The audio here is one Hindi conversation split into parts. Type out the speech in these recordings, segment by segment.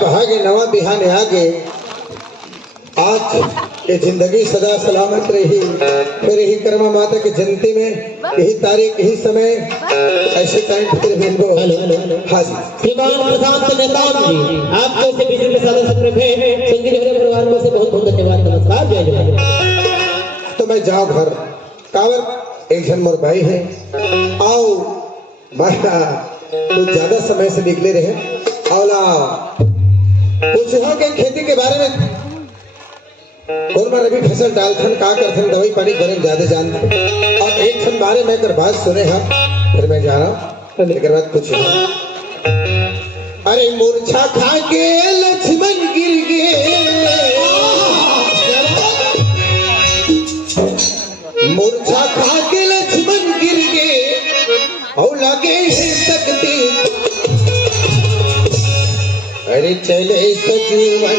पहागे नवा बिहान आगे आज ये जिंदगी सदा सलामत रही। फिर यही कर्मा माता की जयंती में यही तारीख यही समय ऐसे टाइम फिर मिलबो। हाँ जी श्रीमान प्रशांत नेताम जी आपको से बिजली के साधन से संगीत मेरे परिवार को से बहुत बहुत धन्यवाद नमस्कार जय जय। तो मैं जाऊँ घर कावर एक जन मोर भाई है आओ माता कुछ ज्यादा समय से निकले रहे औला कुछ हो के खेती के बारे में कौन बार अभी फसल डालथन का करथन दवाई पानी करे ज्यादा जानते और एक क्षण बारे में कर बात सुने हम फिर मैं जा रहा हूँ लेकर बात कुछ अरे मूर्छा खा के लक्ष्मण गिर गए मूर्छा खा के लक्ष्मण गिर गए और लगे सकती अरे चले सजीवन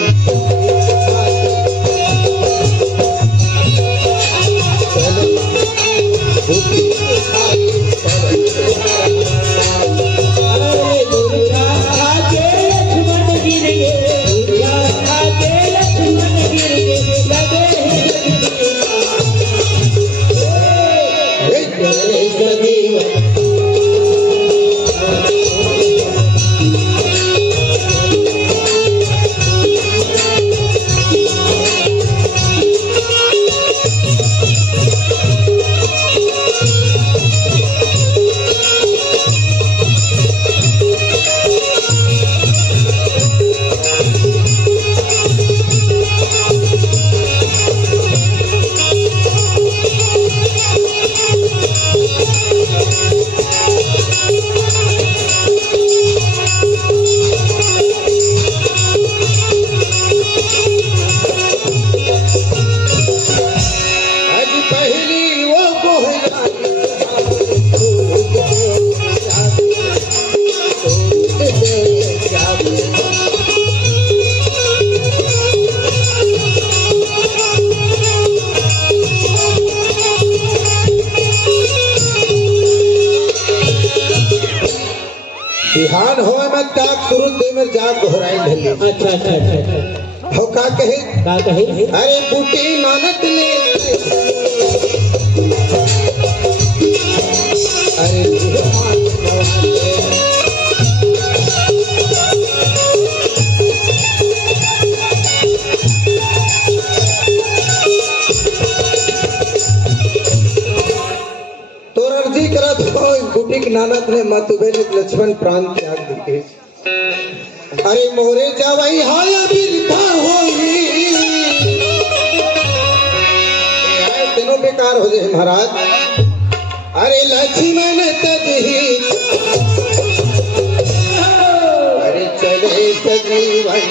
बिहान हो मैं ताक तुरंत दे में जाग घोराई ढली। अच्छा अच्छा अच्छा हो का कहे अरे बूटी नानक ले अरे तोर अर्जी करा तो बूटी के नानक ने मतुबे लक्ष्मण प्राण त्याग दिए। अरे मोरे जावई हाय बिरथा होई दिनों बेकार हो जाए महाराज। अरे लक्ष्मण तजही अरे चले सजीवन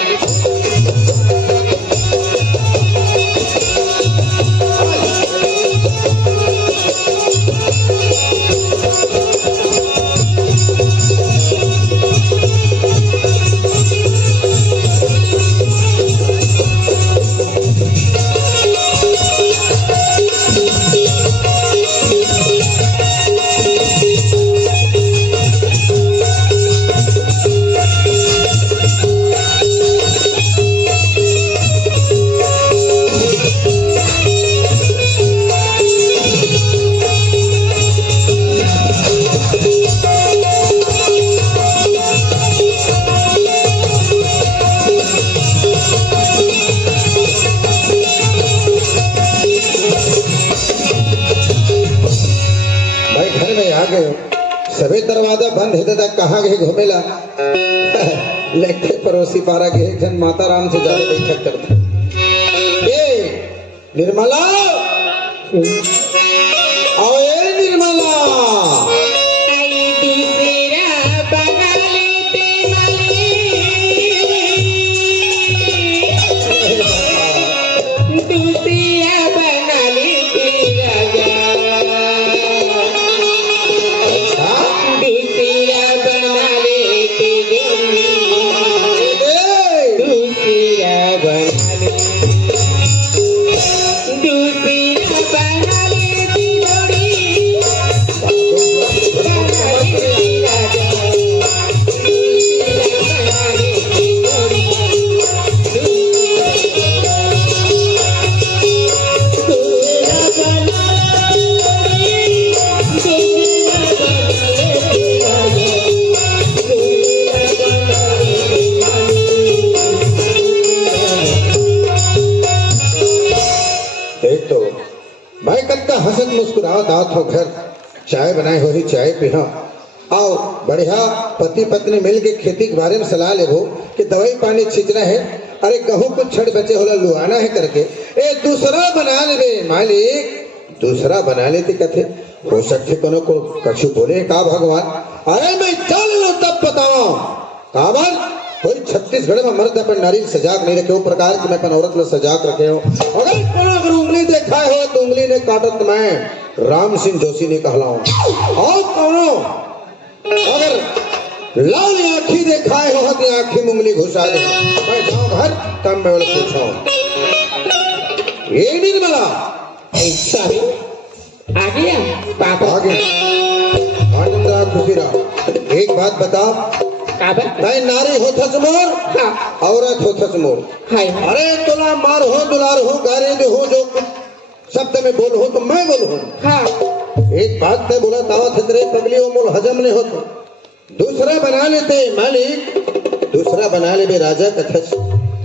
सभी दरवाजा बंद है दादा कहाँ गए घूमेला लेके पड़ोसी पारा गए जन माता राम से जाने बैठक करते निर्मला आओ निर्मला दूसरी बना दात हो घर चाय बनाए हो ही चाय पीना आओ बढ़िया पति पत्नी मिल के खेती के बारे में सलाह लेबो कि दवाई पानी छींचना है अरे कहूँ कुछ छड़ बचे होला लुहाना है करके ए दूसरा बना ले मालिक दूसरा बना लेते कथे हो सकते कोनो को कछु बोले का भगवान अरे मैं चल लो तब बताओ काबर कोई छत्तीसगढ़ में मर्द अपन नारी सजाग नहीं रखे हो प्रकार की मैं अपन औरत में सजाग रखे हो अगर कोनो अगर उंगली देखा हो तो उंगली ने काटत मैं राम सिंह जोशी ने कहलाऊं और कोनो अगर लाल आँखी देखाए हो तो आँखी में उंगली घुसा दे मैं जाऊं घर तब मैं बोले पूछो ये निर्मला ऐसा भी आ गया पापा आगे आनंद रहा खुशी रहा एक बात बता काबर तय नारी होथस मोर हाँ औरत होथस मोर हाय अरे तुला मार हो दुलार हो गारे दे हो जो शब्द में बोल हो तो मैं बोल हूँ हाँ एक बात तय बोला दावत हजरे पगली वो मोल हजम नहीं होता दूसरा बना लेते मालिक दूसरा बना ले बे राजा कथस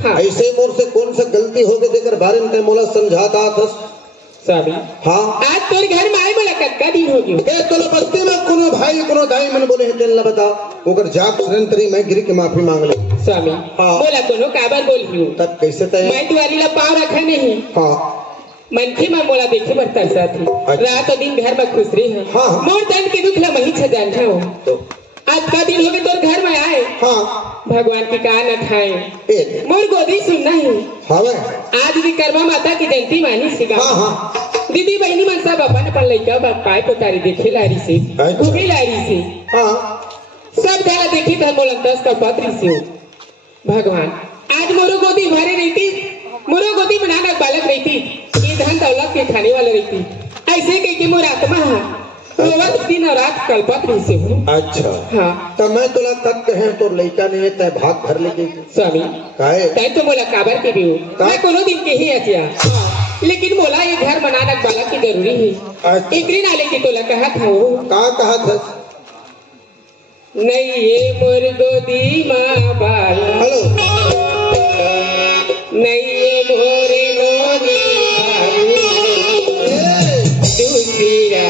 हाँ ऐसे मोर से कौन सा गलती हो गई देकर बारे में तय मोला समझाता थस स्वामी हाँ आज तोर घर में आए बोला कत्का दिन हो गयो ए तोला बस्ती में कोनो भाई कोनो दाई मन बोले है तेल बता ओकर जाप सरंतरी मैं गिर के माफी मांग ले स्वामी हाँ। बोला कोनो काबर बोल हियो तब कैसे तय मैं तुम्हारी ला पाव रखा नहीं हाँ मनखी में मोला देखे बर तरसा थी अच्छा। रात और दिन घर में खुश रही है हाँ। मोर तन के दुख ला मही छजान हो तो आज का दिन हो गए तोर घर में आए हाँ भगवान की कान अठाए ए मोर गोदी सुनना ही हवे आज विकर्मा माता की जयंती मानी सिगा हाँ हाँ दीदी बहनी मन सब अपन अपन लइका बाप पाए पुकारी देखे लारी से अच्छा। घूमे लारी से हाँ सब जला देखी था मोलंतस का पत्र से हो भगवान आज मोरो गोदी भरे रहती मोरो गोदी में नानक बालक रहती ये धन दौलत के खाने वाला रहती ऐसे कह के मोर आत्मा रोवत दिन और रात कल्पत रही से हूँ अच्छा हाँ तो मैं तुला तक कहे तो लड़का ने तय भाग भर ले गई स्वामी काहे तय तो मोला काबर के भी हो मैं कोनो दिन के ही अचिया लेकिन मोला ये घर बनाना बालक की जरूरी है अच्छा। एक दिन आले की तोला कहा था वो कहा था नहीं ये मोर गोदी माँ बाला हेलो नहीं ये मोरे नोनी दूसरा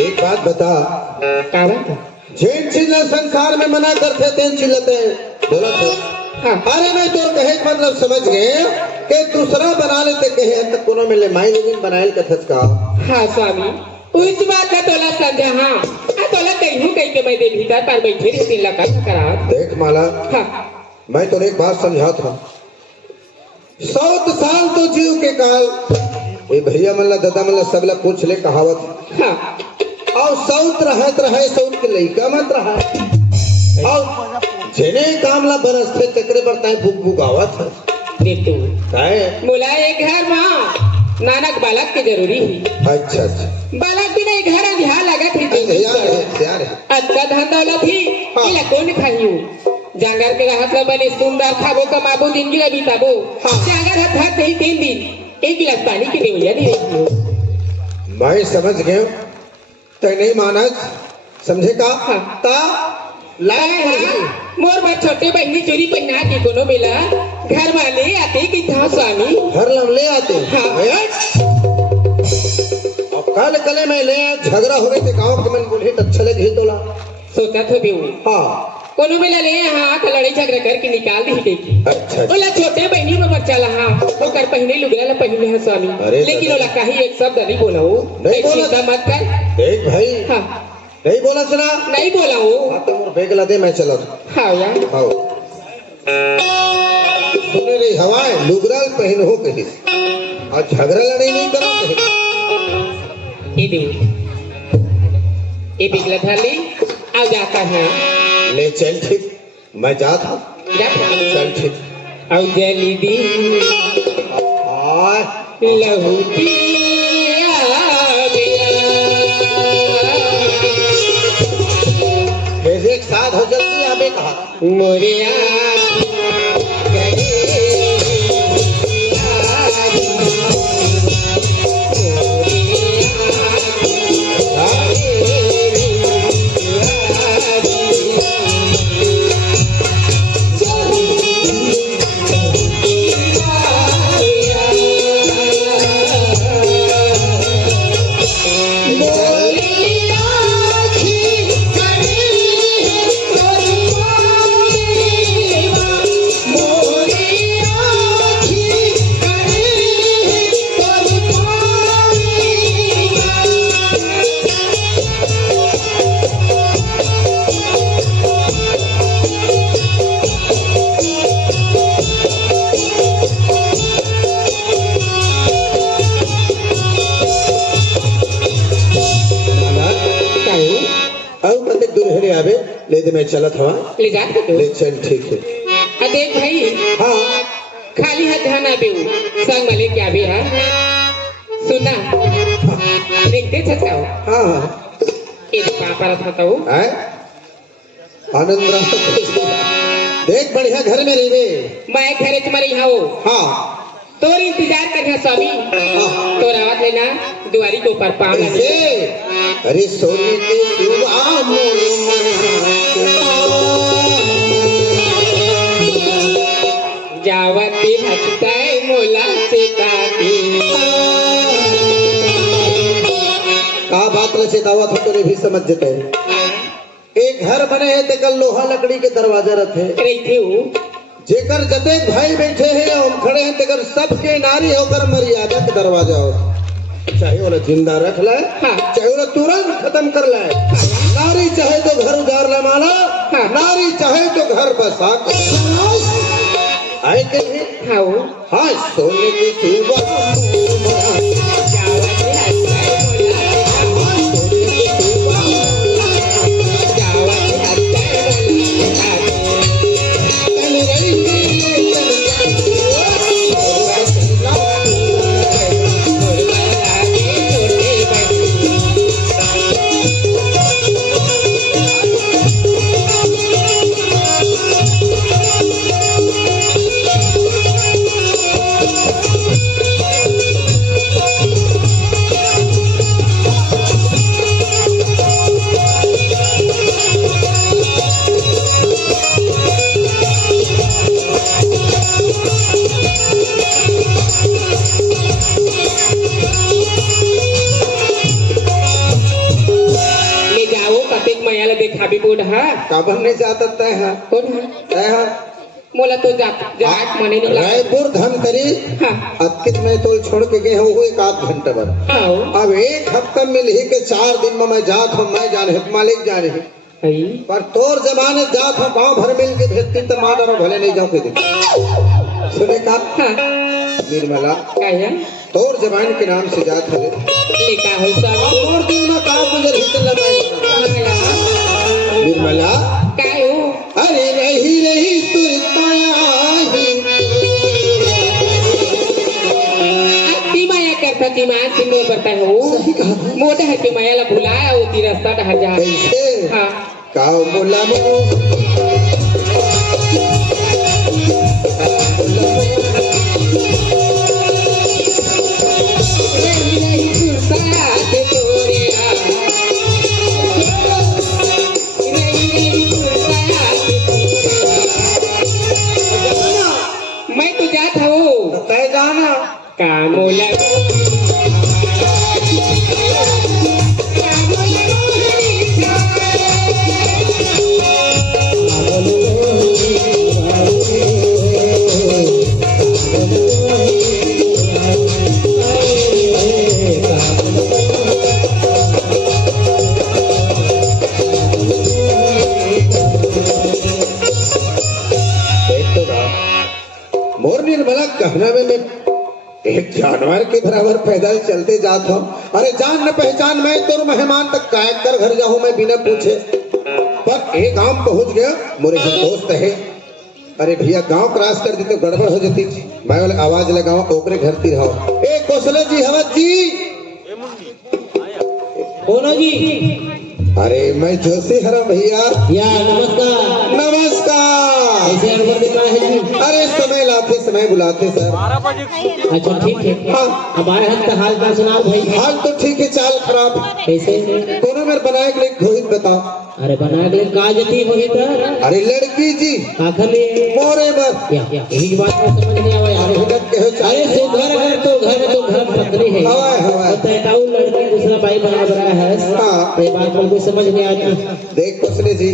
एक बात बता काबर जिन चिल्ला संसार में मना करते तेन चिल्लते बोला थे हाँ अरे मैं तो कहे का मतलब समझ गए कि दूसरा बना लेते कहे तक कोनो में ले माई लेकिन बनाएल कथच का हाँ स्वामी उस बात का तोला समझा हाँ तोला कहूँ कह के मैं दे भीतर पर बैठे रही तीन लगा करा देख माला हाँ मैं तो एक बात समझा था 100 साल तो जीव के काल ये भैया मल्ला दादा मल्ला सब ला पूछ ले कहावत हाँ और सौत रहत रहे सौत के लइका मत रहा और जेने काम ला बरसते चक्रे बरताए भूख भुगावत है देख तू काहे मोला एक घर माँ नानक बालक के जरूरी है अच्छा अच्छा बालक बिना एक घर अंधिया लगा थी तैयार है अच्छा धन दौलत ही हाँ। इला कौन खाइयो जांगर के रहत ला बने सुंदर खाबो कमाबो जिंदगी ला बिताबो जांगर हाथ हाथ नहीं 3 दिन एक गिलास पानी की देवैया नहीं रही मैं समझ गया तय नहीं माना समझे का हाँ। ता लाए मोर बार छोटे बहनी चोरी पहना के कोनो मिला घर वाले आते कि था स्वामी घर लम ले आते हाँ। अब कल कले में ले आए, झगड़ा हो गए थे गाँव के मन बोले तो अच्छा लगे तोला सोचा था भी हाँ कोनो बेला ले हाँ तो लड़ाई झगड़ा करके निकाल दी गई अच्छा ओला छोटे बहनी में बच्चा ला ओकर पहने लुगड़ा ला पहने है स्वामी अरे लेकिन ओला कहीं एक शब्द नहीं बोला हो नहीं बोला। चिंता मत कर देख भाई हाँ नहीं बोला सुना नहीं बोला हो हाँ तो मोर बैग ला दे मैं चला हाँ यार हाँ सुने रही हवाएं लुगराल पहन हो कहीं और झगड़ा लड़ाई नहीं करो कहीं ये दे ये बिगला धाली आ जाता है ले चल ठीक मैं जाता हूँ जाता है चल ठीक और जली दी आय लहू पिया कैसे एक साथ हो जल्दी हमें कहा मोरिया आवे ले दे मैं चलत हवा ले जाते तो ले चल ठीक है देख भाई हाँ खाली हाथ ध्यान आबे संग वाले क्या भी है सुना देखते छकाओ हाँ ये पापा रहा था वो है आनंद रहा देख बढ़िया घर में रहे मैं घरे तुम्हारे यहाँ हो हाँ तोर इंतजार कर स्वामी तो रावत लेना दुआरी के ऊपर पाँव लगे अरे सोने के जावती हंसताए मोला से का बात रचे दावत हो तो भी समझ जते एक घर बने है ते कल लोहा लकड़ी के दरवाजा रखे रही थी जेकर जतेक भाई बैठे हैं हम खड़े हैं तेकर सबके नारी होकर मर्यादा के दरवाजा हो चाहे वो जिंदा रख ले चाहे वो तुरंत खत्म कर ले नारी चाहे तो घर उजाड़ ले माला नारी चाहे तो घर बसा आए के हाँ सोने की सुबह काबर नहीं जाता तय है कौन है तय है मोला तो जाट मने नहीं लगा रायपुर धमतरी अतकित में तो छोड़ के गए हूँ एक आध घंटे बाद अब एक हफ्ता मिल ही के 4 दिन में मैं जात हूँ मैं जाने मालिक जाने पर तोर जमाने जात हूँ गाँव भर मिल के भेजती तो माँ डरो भले नहीं जाऊँ के सुने का निर्मला तोर जबान के नाम से जात है तोर दिन में काम मुझे निर्मला अरे रही रही माया करता की माया सिंह करता है वो मोटा है कि माया ला बुलाया वो ती रास्ता डहर जा हाँ का बोला मैं तो जाता हूँ तय जाना कामोला गहना में मैं एक जानवर के बराबर पैदल चलते जाता हूँ। अरे जान न पहचान मैं तो मेहमान तक कायद कर घर जाऊँ मैं बिना पूछे। पर एक गांव पहुंच गया, मेरे जो दोस्त है, अरे भैया गांव क्रॉस कर दी तो गड़बड़ हो जाती। मैं बोले आवाज लगाओ ओकरे घर ती रहो। ए कौशले जी हवत जी। बोलो जी। अरे मैं जोशी हरा भैया। या नमस्कार। नमस्कार। ऐसे अनवर दिखा है जी। अरे समय लाते समय बुलाते सर। अच्छा ठीक है। हाँ हमारे हाथ का हाल का सुनाओ भाई। हाल तो ठीक है, चाल खराब। कैसे? कोनो मेरे बनाए के लिए घोहित बताओ। अरे बना के का जती होगी तो? अरे लड़की जी आखिर मोरे मत या यही बात को समझ नहीं आवा यार। अरे से घर घर तो घर पत्नी है। हवा तो ताऊ लड़की दूसरा भाई बना रहा है। हाँ। ये बात को समझ नहीं आती। देख कौशले जी,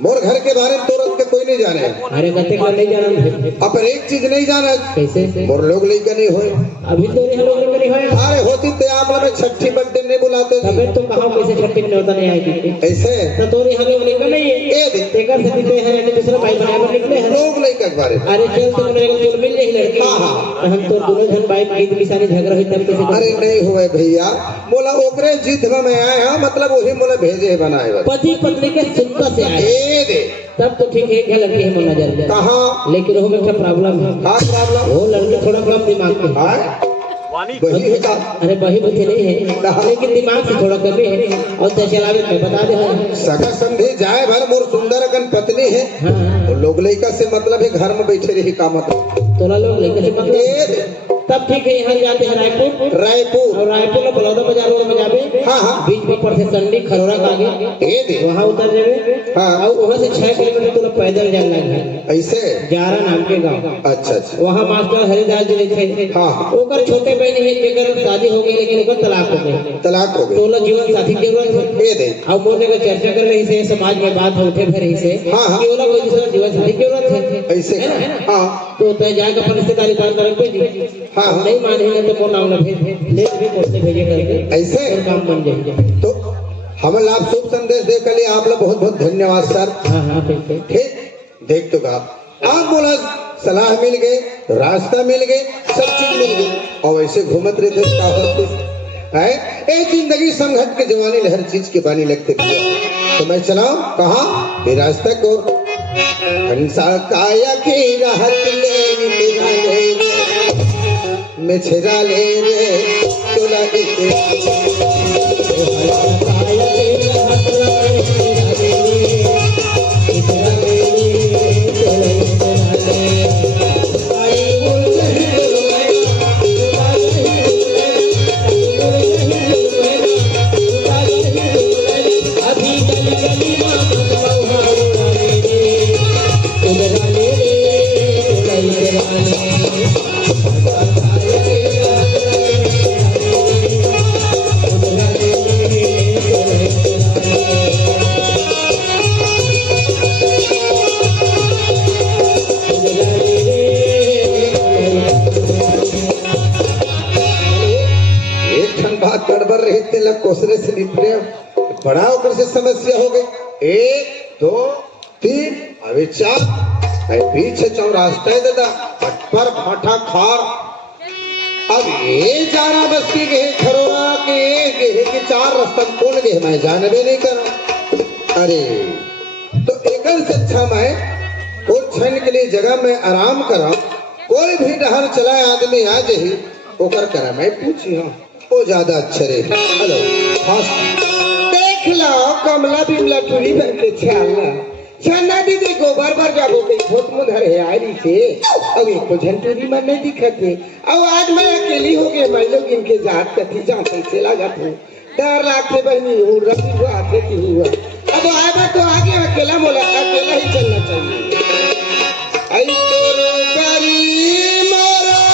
मोर घर के बारे में तुरंत के कोई नहीं जाने। अरे कते का नहीं जाना। अपन एक चीज नहीं जाना, कैसे? मोर लोग लेकर नहीं होए। अभी तो हम लोग नहीं होए। अरे होती तो आप लोग में छठी बर्थडे नहीं बुलाते। तबे तो कहां कैसे छठी में होता नहीं आएगी। ऐसे तो तोरे हमें निकल नहीं है। ए देख तेकर से दिखते हैं नहीं दूसरा भाई बराबर निकले हैं। लोग नहीं कर बारे। अरे चल तुम मेरे को चल मिल जाए लड़की। हाँ। तो हम तो दोनों जन भाई गीत मिसानी झगड़ा हुई तब कैसे? अरे नहीं हुए भैया, बोला ओकरे जीत में मैं आया हूँ, मतलब वही बोले भेजे है बनाए बस। पति पत्नी के सुनता से आए ए दे तब तो ठीक है। क्या लड़की है मन नजर कहाँ लेकिन वो में प्रॉब्लम है। हाँ प्रॉब्लम वो लड़की थोड़ा कम दिमाग की है। हाँ वही है का। अरे वही बुद्धि नहीं है लेकिन दिमाग से थोड़ा कमी है। और तो चलावे में बता दे सगा संधि जाए भर मोर सुंदर अगन पत्नी है। हाँ। तो लोग लड़का से मतलब है घर में बैठे रही का मतलब। तोला लोग लेकर से ए मतलब दे तब ठीक है। यहाँ जाते हैं रायपुर। रायपुर। और रायपुर में बलौदा बाजार रोड में जाबे। हाँ हाँ बीच में पड़ते संडी खरोरा का आगे ए दे वहाँ उतर जावे। हाँ। और वहाँ से 6 किलोमीटर तो पैदल जाना है। ऐसे जारा नाम के गांव। अच्छा अच्छा वहाँ मास्टर हरिदास जी थे। हाँ। ओकर छोटे बहन है जेकर शादी हो गई लेकिन ओकर तलाक हो गई। तलाक हो गए। तोला जीवन साथी के जरूरत है। ए दे अब मोने का चर्चा कर रही से समाज में बात उठे भर रही से हाँ, हाँ। कि ओला कोई दूसरा जीवन साथी की जरूरत है। ऐसे है ना? हाँ तो तय जाकर अपन रिश्तेदारी बात कर कोई जी। हाँ। नहीं माने तो कौन आउला भेज ले भी कोर्ट भेजे करके ऐसे फिर काम बन जाए। तो हम आप शुभ संदेश दे के लिए आप लोग बहुत बहुत धन्यवाद सर। हाँ हाँ ठीक है। ठीक देख तो आप बोला सलाह मिल गए, रास्ता मिल गए, सब चीज मिल गई और ऐसे घूमत रहे थे का होते है। ए जिंदगी संघट के जवानी हर चीज के बानी लगते थे। तो मैं चलाऊं कहाँ ये रास्ता को हंसा काया की राहत ले मेरा ले मैं छेरा ले रे तोला गड़बड़ रही तिलक कोसरे से निपटे बड़ा होकर से समस्या हो गई। 1 2 3 अभी 4 पीछे चौरास्ता है दादा पर फाटा खार। अब ये जाना बस्ती के खरोरा के 4 रास्ता कौन गए मैं जानबे नहीं कर। अरे तो एक से अच्छा मैं कुछ क्षण के लिए जगह में आराम करा, कोई भी डहर चलाए आदमी आ जाही ओकर करा मैं पूछी हाँ वो ज्यादा अच्छा रहे। हेलो देख लो कमला बिमला टूरी बन के छाला छन्ना दीदी गोबर पर जाबो के खोत मुधर है आरी से। अब एक को झंटूरी में नहीं दिखते। अब आज मैं अकेली हो गई, मैं लोग इनके जात कथी जहाँ कैसे लागत हूँ डर लागते बहनी हूँ रवि को आते की हुआ। अब आएगा तो आगे अकेला बोला अकेला ही चलना चाहिए। आई तोरे करी मोरा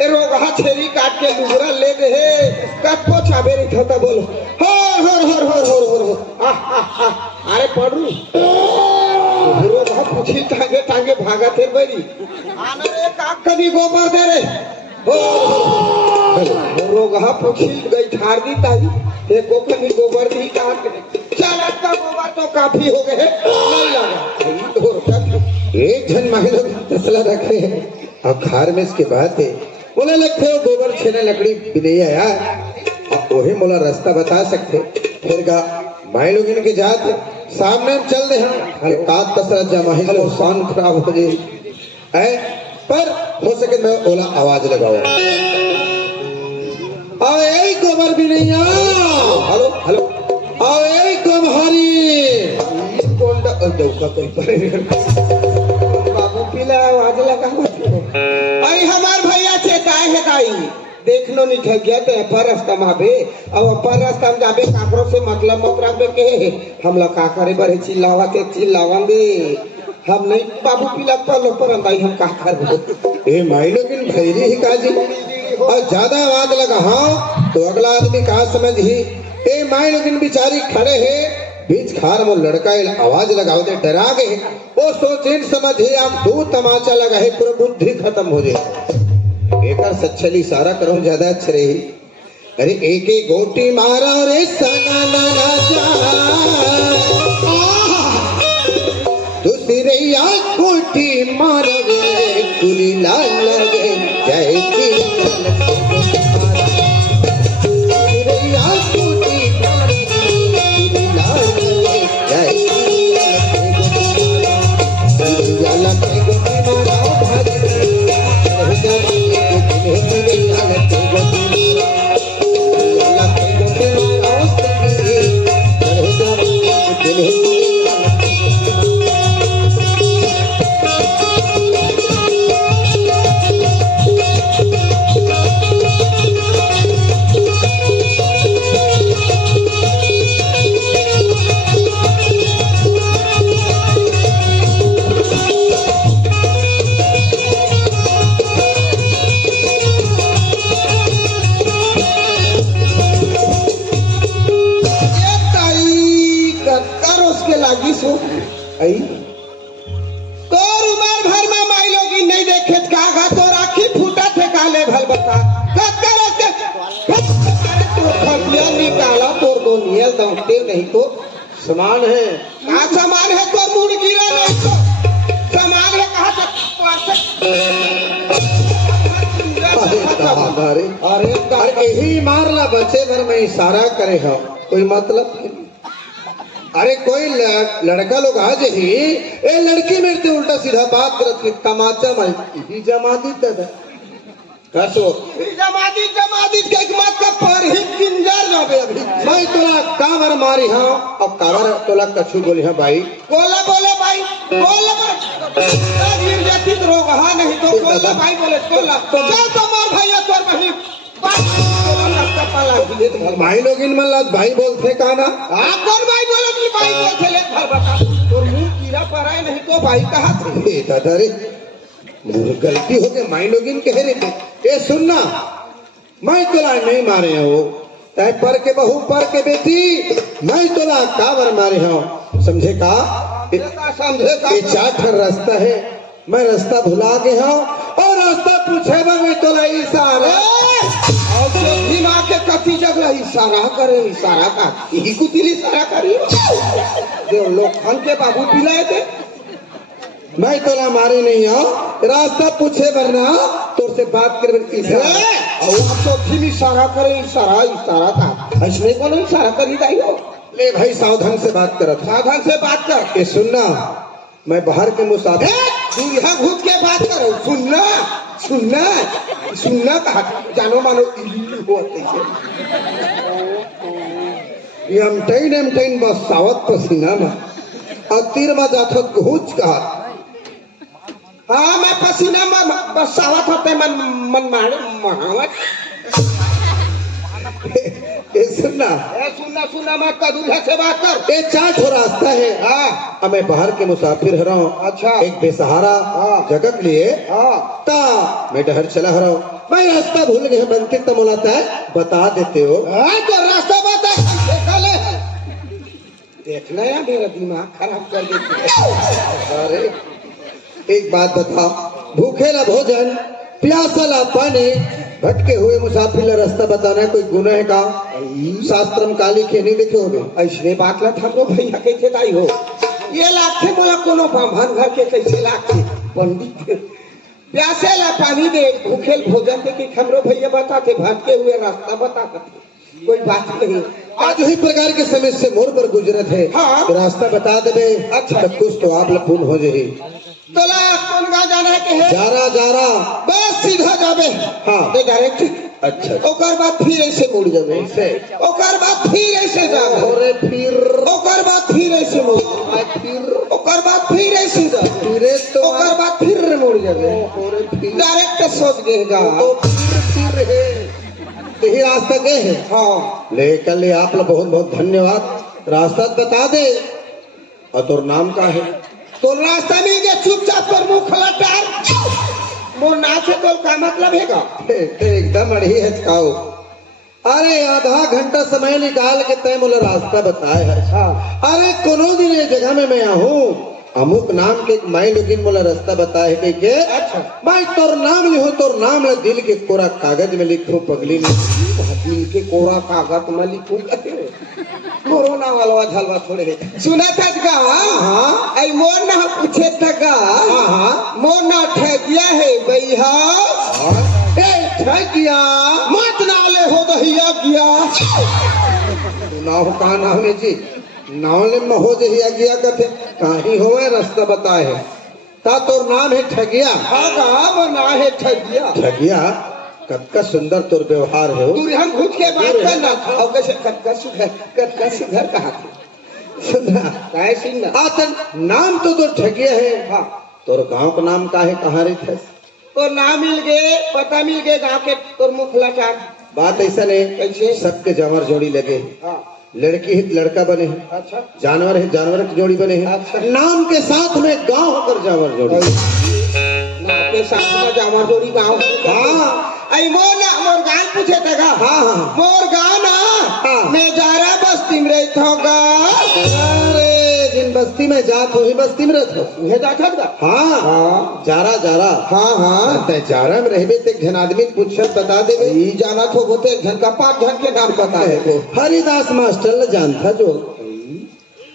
ए रोगहा छेरी काट के लुगरा ले रहे कट को चाबे रे थता बोलो हर हर हर हर हर हर अरे पड़ू रोगहा पूछी टांगे टांगे भागा थे बड़ी आना रे काक कभी गोबर दे रे हो रोगहा पूछी गई ठार दी ताई ये कोकनी गोबर दी काट चल का गोबर तो काफी हो गए नहीं लगा एक जन महिला तसला रखे अब खार में इसके बात है बोले लगते हो गोबर छेना लकड़ी भी आया अब वही मोला रास्ता बता सकते फिर का माई लोग इनके जात सामने हम चल रहे हैं हल्का तसरा जमाही लो शान खराब हो जाए पर हो सके मैं ओला आवाज लगाओ आओ यही गोबर भी नहीं आओ हेलो हेलो आओ यही गोबहारी कौन का कोई परे बाबू पीला आवाज लगा आई हमार भैया चेताए है काई देख लो नहीं ठग गया तो अपर रास्ता माबे अब अपर रास्ता में जाबे काकरो से मतलब मत रखबे के हम लोग का करे बरे चिल्लावा के चिल्लावन दे हम नहीं बाबू पिला पर अंदाई हम का कर ए माइलो किन खैरी ही काजी और ज्यादा आवाज लगा हाँ तो अगला आदमी कहा समझ ही ए माइलो किन बेचारी खड़े है बीच खार में लड़का आवाज लगाओ दे डरा गए वो सोचे समझ ही आप दो तमाचा लगा है पूरा बुद्धि खत्म हो जाए एक सच्छली सारा करो ज्यादा अच्छे रही अरे एक एक गोटी मारा रे सना ना जा दूसरे या गोटी मार गए कुली लाल लगे जय आई तोर उमर भर में माई लोग नहीं देखे का तो राखी फूटा थे काले भल बता खटिया निकाला तोर दो नियल दौड़ते नहीं तो समान है कहा समान है तो मुड़ गिरा नहीं तो समान है कहा अरे अरे यही मारला बच्चे भर में इशारा करे हो कोई मतलब अरे कोई लड़का लोग आज ही ए लड़की मेरे से उल्टा सीधा बात करत की तमाचा में ही जमादी दादा कसो ही जमादी के मत का पर ही किंजर जाबे अभी भाई तोला कावर मारी हां अब कावर तोला कछु बोली हां भाई बोला बोले भाई बोला गिर जाती तो रोगा नहीं तो बोला भाई बोले तोला तो मार भैया तोर बहिन भाई लोग इन मल्लाद भाई बोलते का ना कौन भाई बोले भाई बोलते ले घर बता और मुंह कीड़ा पराए नहीं तो भाई कहा थे दादा रे गलती हो गई माई लोग इन कह रहे थे ये सुनना मैं तोला नहीं मारे हो तय पर के बहू पर के बेटी मैं तोला कावर मारे हो समझे का समझे का ये चार रास्ता है मैं रास्ता भुला गया हूँ और रास्ता पूछे मैं तोला इशारा दिमाग के कथी जगह इशारा करे इशारा का यही कुछ इशारा करी जो लोग खान के बाबू पिलाए थे मैं तोला मारे नहीं हूँ रास्ता पूछे वरना तो से बात कर इशारा और तो फिर इशारा करे इशारा का ऐसे को नहीं इशारा करी जाई हो ले भाई सावधान से बात कर ये सुनना मैं बाहर के मुसाफिर तू यहाँ घूम के बात करो सुनना कहा जानो मानो हम टाइन बस सावत पसीना में और तीर में जाथत घूच कहा हाँ मैं पसीना में बस सावत होते मन महावत सुनना मैं कदूधा से बात कर ये चार ठो रास्ता है हाँ मैं बाहर के मुसाफिर रहा हूँ अच्छा एक बेसहारा जगह लिए ता मैं डहर चला रहा हूँ मैं रास्ता भूल गए बनते तो मुलाता है बता देते हो। तो रास्ता बता देखा ले देखना यार मेरा दिमाग खराब कर देती है। अरे एक बात बता, भूखेला भोजन प्यासा पानी भटके हुए मुसाफिर ला रास्ता बताना कोई गुनाह है का? शास्त्र में काली के नहीं लिखे होगे। ऐसने बात ला था भैया कैसे दाई हो ये लाखे बोला कोनो ब्राह्मण घर के कैसे लाखे पंडित प्यासे ला पानी दे भूखेल भोजन दे कि हमरो भैया बताते भटके हुए रास्ता बताते कोई बात नहीं। आज वही प्रकार के समय से मोर पर गुजरत है। हाँ। तो रास्ता बता दे। अच्छा। तो कुछ तो आप लपून हो जाए। तोला कौन गा जाना है के है जारा बस सीधा जाबे। हाँ। ते डायरेक्ट अच्छा ओकर बाद फिर ऐसे मुड़ जाबे ऐसे ओकर बाद फिर ऐसे जाबे और फिर ओकर बाद फिर ऐसे मुड़ फिर ओकर बाद फिर ऐसे जाबे फिर तो ओकर बाद फिर मुड़ जाबे और फिर डायरेक्ट सोच गएगा। तो फिर है यही रास्ता के है। हाँ लेकर ले आप लोग बहुत बहुत धन्यवाद। रास्ता बता दे और तोर नाम का है? तो रास्ता में गए चुपचाप कर मुंह खला टार मोर नाच है तो का मतलब है का एकदम अड़ी है खाओ। अरे आधा घंटा समय निकाल के तय मुझे रास्ता बताए है। हाँ अरे कोनो दिन ये जगह में मैं आहूँ अमुक नाम के माई लोगिन मोला रास्ता बताए है के अच्छा भाई तोर नाम लिहो तोर नाम ला दिल के कोरा कागज में लिखो पगली में दिल के कोरा कागज में लिखू कोरोना वाला झलवा थोड़े सुना था का हाँ आई मोर ना पूछे था का हाँ मोर ना ठगिया है भैया ठगिया मत नाले हो दहिया किया नाव कहा नाम है जी नावले में हो जहिया गया कथे कहीं होवे रास्ता बताए है ता तोर नाम है ठगिया। हाँ का वो ना है ठगिया ठगिया कतका सुंदर तोर व्यवहार है। दूर हम घुस के बात करना और कैसे कटका सुधर कहा सुना काय सिंह ना आतन नाम तो तोर ठगिया है। हाँ तोर गांव का नाम का है कहाँ रे थे? तो नाम मिल गए पता मिल गए गाँव के तोर मुखला चार बात ऐसा नहीं कैसे सबके जमर जोड़ी लगे हाँ लड़की है लड़का बने हैं अच्छा जानवर है जानवर की जोड़ी बने हैं अच्छा। नाम के साथ में गांव होकर जानवर जोड़ी। नाम के साथ में जावर जोड़ी गाँव हाँ आई मोर गान पूछे थे का हाँ मोर गाना हाँ। मैं जारा बस्ती में रहता होगा अरे जिन बस्ती में जात हो ही बस्ती में रहते हो। ये जाता था हाँ हाँ जारा हाँ हाँ ते जारा में रहबे ते घन आदमी पूछल बता देबे। ई जाना तो बोते घन का 5 घन के नाम पता है को हरिदास मास्टर ल जानता जो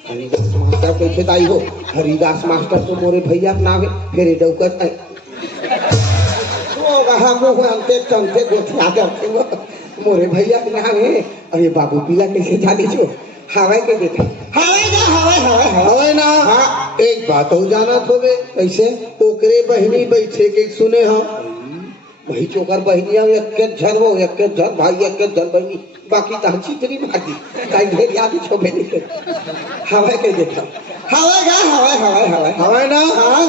हरिदास मास्टर कैसे दाई हो हरिदास मास्टर तो मोरे भैया के नाम है फिर ये डौकत है वो वहां मुंह अंते तंते गोठिया करते वो मोरे भैया के नाम है। अरे बाबू पीला कैसे जानी छो हवाई के देता हवाई हवे ना हाँ। एक बात हो जाना थोबे कैसे ओकरे बहिनी बैठे के सुने हो भाई चोकर बहनिया एक झर वो एक झर भाई एक झर बहनी बाकी तो चितरी भागी काई ढेर याद छोबे नहीं हवाई के देखा हवाई हवे ना हाँ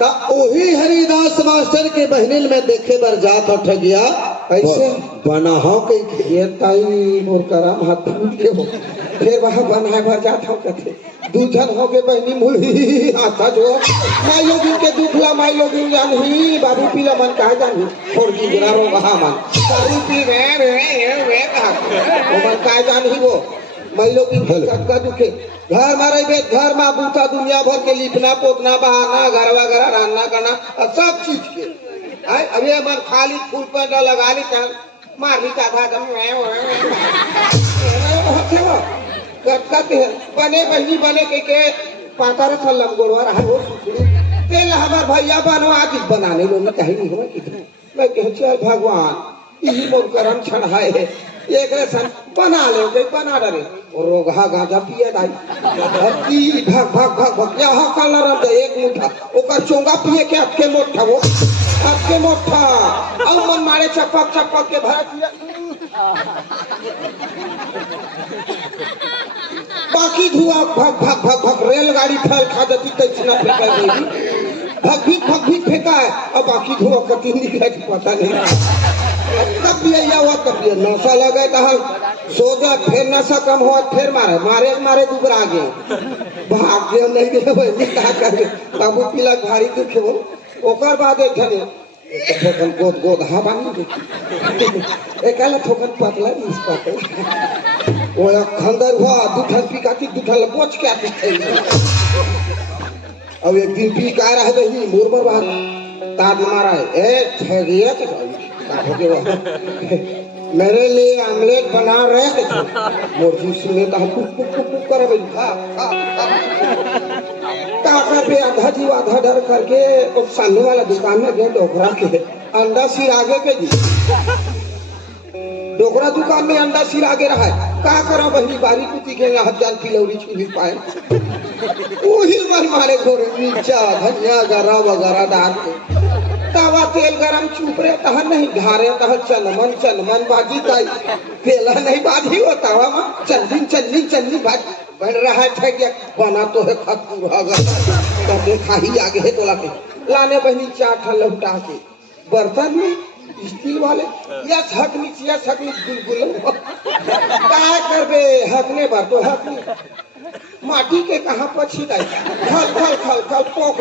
ता ओही हरिदास मास्टर के बहनिल में देखे बर जात हो ठगिया कैसे बना हो के ये ताई मोर कराम हाथ फूट के हो फिर वहां बनाए भर जाता हूँ कथे दूजन हो गए बहनी मुली आता जो माई लोगिन के दुखला माई लोगिन जानही बाबू पीला मन कहा जानही और की गुना रो वहां मन दारू पी वे कहा वो मन कहा जानही वो माई लोगिन के कटका दुखे घर मारे बे घर मा बूता दुनिया भर के लिपना पोतना बहाना घरवा घरा रान्ना करना और सब चीज के अभी मन खाली फूल पर लगा ली कर मार ली का था बने बहनी बने के पाता रखा लमगोड़वा रहा वो सुखड़ी तेल हमार भैया बनो आज बनाने लोग कहीं नहीं हुआ कितना मैं कह चल भगवान यही मोर करम छड़ाए है एक सन बना ले गई बना डरे और रोगा गांजा पिए दाई भाग भाग भाग भाग यहाँ कलर दे एक मुठा ओकर चोंगा पिए के आपके मोठा वो आपके मोठा अब मन मारे चपक चपक के भरा दिया बाकी धुआं भग भग भग भग रेलगाड़ी फैल खा जाती कैसे ना फेंका गई भग भी फेंका है और बाकी धुआं कति निकला पता नहीं कब भी आया हुआ कब भी नशा लगे तो सो जा फिर नशा कम हुआ फिर मारे मारे दुबरा गए भाग गए नहीं गए वही कहा कर बाबू पीला भारी दुखे वो ओकर बाद एक घरे थोकन गोद गोद हा बानी एकाला थोकन पतला इस पतला वो खंदर हुआ दूठन पी काटी दूठन बोच के आती थी अब एक दिन पी का रहा रही मोर बात ताज मारा ए ठगिया के हो गया मेरे लिए आमलेट बना रहे थे मोर सुने कहा कुक कुक कुक कर भाई खा पे आधा जीव आधा डर करके और सामने वाला दुकान में गए डोकरा के अंडा सिर आगे के जी डोकरा दुकान में अंडा सिर आगे रहा है का करो वही बारी कुती के हजार पिलौरी छू पाए वही बार मारे घोड़े मिर्चा धनिया गरा वगैरह डाल के तवा तेल गरम चुप रहे तह नहीं घारे तह चनमन बाजी ताई तेला नहीं बाजी हो तवा में चन्नी बाजी बन रहा है क्या बना तो है खतूर अगर तब देखा ही आगे है तो लाने बहनी चार ठल लौटा के बर्तन में स्टील वाले या छकनी गुलगुल क्या करबे हकने बार तो हकने माटी के कहाँ पछी खल पोक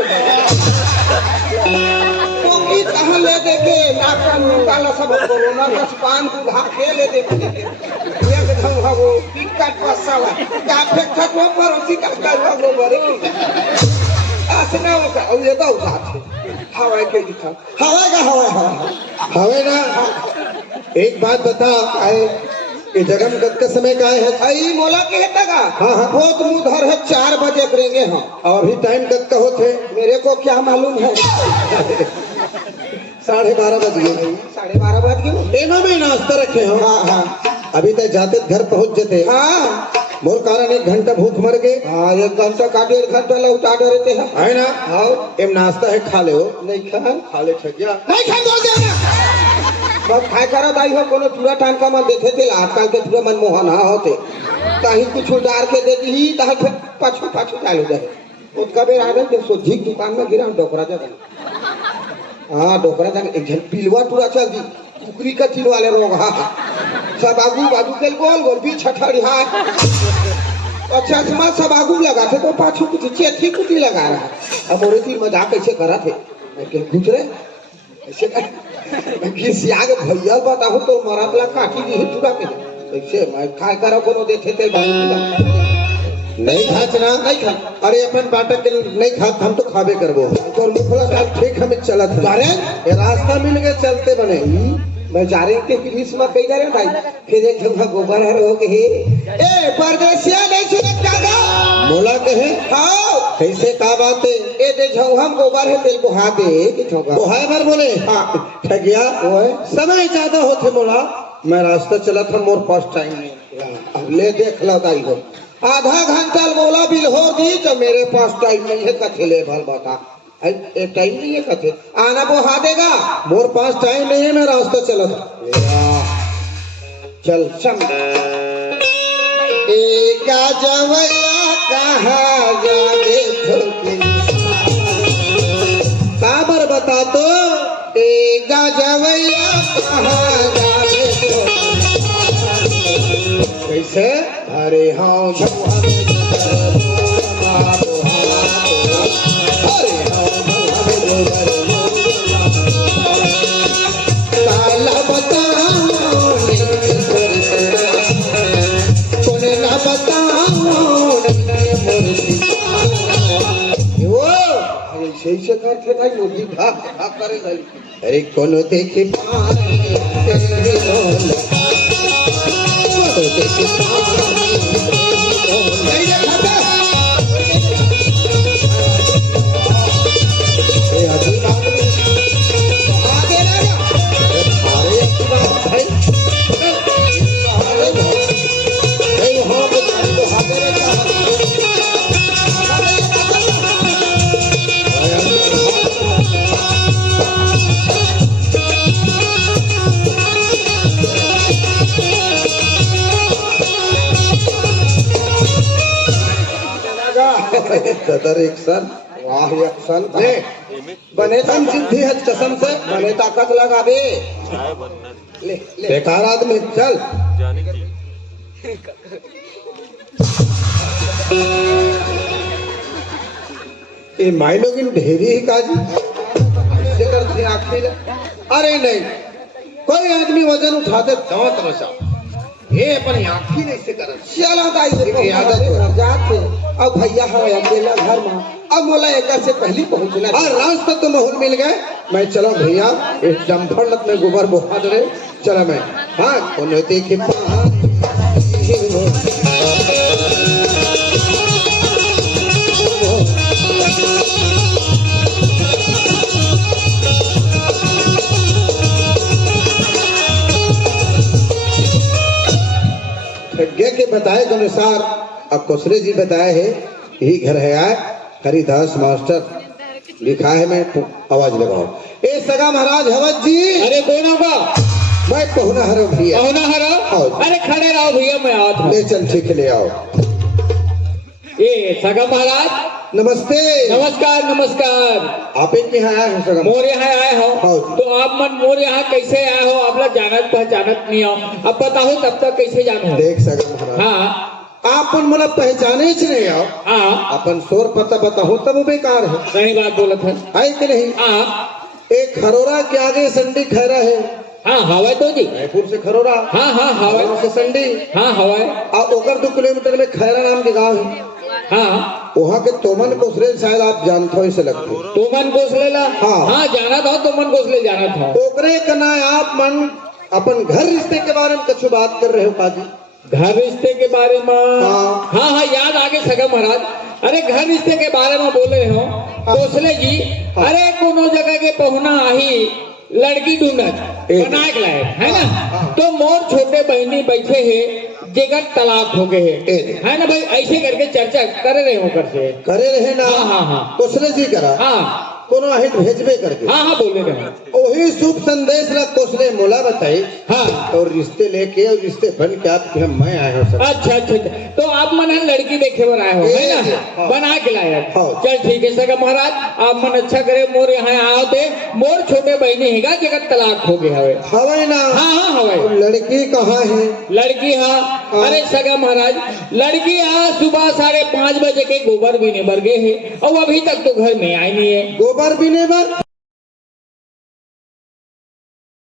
पोकी कहाँ ले देखे नाका निकाला सब कोरोना का पान बुढ़ा के ले देखे एकदम वो टिकट पसावा का फेंका तो परोसी का करवा वो बरे असना होता और ये तो उठाते हवाई के दिखा हवे ना एक बात बता आए ये जगह में कब का समय का है आई मोला के तगा हाँ बहुत मुधर है 4 बजे करेंगे हम और अभी टाइम कब का होते मेरे को क्या मालूम है 12:30 बज गए 12:30 बज गए एनो में नाश्ता रखे हो हाँ अभी तक जाते घर पहुंच जाते हाँ मोर कारण 1 घंटा भूख मर गए हाँ 1 घंटा का 1.5 घंटा लौटा रहते हैं है ना हाँ एम नाश्ता है खा ले हो नहीं खा ले छगिया नहीं खा बोल देना बस खाए करा दाई हो कोनो पूरा टाइम का मन देखे थे आजकल के पूरा मन मोहन हाँ होते कहीं कुछ डाल के दे दी तह फिर पाछू चालू जाए उसका बेर आ गए सोझी दुकान में गिरा डोकरा जाता हाँ डोकरा जाने एक जन पिलवा पूरा चल दी कुकरी का चिल वाले रोग हाँ सब बाबू के गोल भी छठड़ी हाँ अच्छा चश्मा सब आगू लगा थे तो पाछू कुछ चेथी कुटी लगा रहा अब मोरे तीर मजाक कैसे करा थे गुजरे ऐसे घिसिया के भैया बताओ तो मरातला काटी दी है चुरा के कैसे मैं खाए करो कोनो देते थे नहीं खाचना नहीं खा अरे अपन बाटक के नहीं खात हम तो खाबे करबो और मुखला डाल ठीक हमें चलत अरे ये रास्ता मिल गए चलते बने मैं जा रही थी पुलिस में कही जा रहे भाई फिर एक जगह गोबर हर हो के ए परदेसिया नहीं सुनत कागा मोला कहे हाँ कैसे का बात है ए दे जाऊं हम गोबर है तेल बुहा दे कि ठोगा बुहाए भर बोले हाँ ठगिया ओए समय ज्यादा होते मोला मैं रास्ता चला था मोर पास टाइम नहीं अब ले देख लो दाई हो आधा घंटा बोला बिल हो दी तो मेरे पास टाइम नहीं है कथे ले भल बता एक टाइम नहीं है कथे आना बुहा देगा मोर पास टाइम नहीं है मैं रास्ता चला था चल सम एका जवैया कहा जावे ठोके काबर बता तो एका जवैया कहा जावे कैसे अरे हाँ से करते भाई मुर्गी भाग करे भाई अरे कोनो देखे सदर एक सन वाह एक सन बने कसम सिद्धि है कसम से बने ताकत लगा बे ले बेकार आदमी चल ये माई लोग इन ढेरी ही काजी ऐसे करते आखिर अरे नहीं कोई आदमी वजन उठाते दवा तमसा ये अपन आखिर ऐसे कर चला दाई से एक आदत हो। घर जाते अब भैया है अकेला घर में अब मोला एक से पहले पहुंचना हाँ रास्ता तो माहौल मिल गए मैं चलो भैया इस डम्फर लत में गोबर बहा दे चला मैं हाँ उन्हें देखे यज्ञ के बताए के अनुसार अब कोसले जी बताए है यही घर है आए हरिदास मास्टर लिखा है मैं आवाज लगाओ ए सगा महाराज हवत जी अरे कौन होगा? मैं पहुना हरो भैया कौन हरो? आओ। अरे खड़े रहो भैया, मैं आता हूँ। ले चल ठीक है, ले आओ ये सगा महाराज नमस्ते नमस्कार नमस्कार। आप एक यहाँ आए हैं सगा मोर यहाँ आए हो हाँ। तो आप मन मोर यहाँ कैसे आए हो? आप लोग जानत पहचानत नहीं हो, अब बताओ तब तक कैसे जानो? देख सगा महाराज हाँ आपन मला पहचाने च नहीं आओ हाँ अपन शोर पता बताओ तब बेकार है सही बात बोलत है। है कि नहीं हाँ एक खरोरा के आगे संडी खैरा है हाँ हवाई तो जी, रायपुर से खरोरा हाँ हाँ हवाई, खरोरा से संडी हाँ हवाई, और ओकर 2 किलोमीटर में खैरा नाम के गांव है हाँ वहाँ के तोमन कोसरे शायद आप जानते हो ऐसे लगते तो मन घोसले ला हाँ। हाँ जाना था तो मन घोसले जाना था। ओकरे कना आप मन अपन घर रिश्ते के बारे में कुछ बात कर रहे हो पाजी घर रिश्ते के बारे में हाँ। हाँ हाँ याद आगे सगा महाराज। अरे घर रिश्ते के बारे में बोल रहे हो घोसले जी। हाँ। अरे कोनो जगह के पहुना आई लड़की ढूंढत एक- बनाए के लायक है ना, हाँ। तो मोर छोटे बहनी बैठे है जेकर तलाक हो गए एक। है ना भाई, ऐसे करके चर्चा कर रहे हो कर से। करे रहे ना हाँ, हाँ, हाँ। कोसले जी करा हाँ कोनो हित भेजबे करके हाँ हाँ बोले रहे वही शुभ संदेश ला कोसले मोला बताई हाँ। और रिश्ते लेके और रिश्ते बन के आपके हम मैं आया हूँ सर अच्छा अच्छा अच्छा। तो आप मन है लड़की देखे पर आए हो है ना, हाँ। बना के लायक। हाँ। चल ठीक है सगा महाराज, आप मन अच्छा करे मोर यहाँ आओ थे। मोर छोटे बहनी हैगा जगह तलाक हो गया हवे। हवाई ना हाँ हाँ हवाई और लड़की कहाँ है लड़की हाँ। अरे सगा महाराज लड़की हाँ सुबह 5:30 बजे के गोबर भी नहीं भर गए है और अभी तक तो घर में आई नहीं है। गोबर भी नहीं बन